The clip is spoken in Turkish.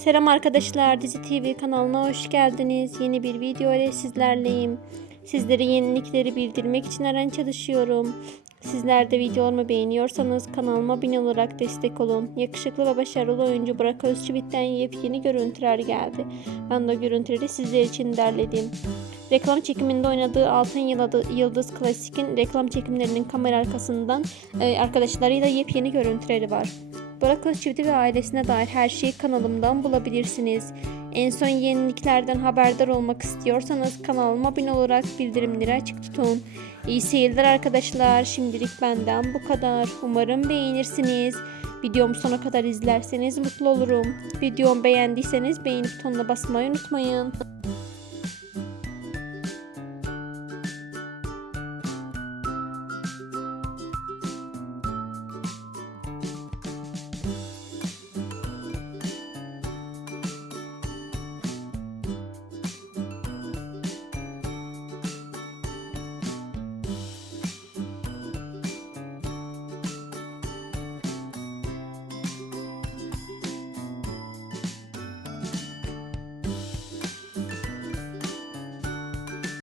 Selam arkadaşlar, Dizi TV kanalına hoş geldiniz. Yeni bir video ile sizlerleyim. Sizlere yenilikleri bildirmek için aran çalışıyorum. Sizler de videolarımı beğeniyorsanız kanalıma abone olarak destek olun. Yakışıklı ve başarılı oyuncu Burak Özçivit'ten yepyeni görüntüler geldi. Ben de görüntüleri sizler için derledim. Reklam çekiminde oynadığı Altın Yıldız Klasik'in reklam çekimlerinin kamera arkasından e, arkadaşlarıyla yepyeni görüntüleri var. Burak Özçivit'i ve ailesine dair her şeyi kanalımdan bulabilirsiniz. En son yeniliklerden haberdar olmak istiyorsanız kanalıma abone olarak bildirimleri açık tutun. İyi seyirler arkadaşlar. Şimdilik benden bu kadar. Umarım beğenirsiniz. Videomu sona kadar izlerseniz mutlu olurum. Videomu beğendiyseniz beğeni butonuna basmayı unutmayın.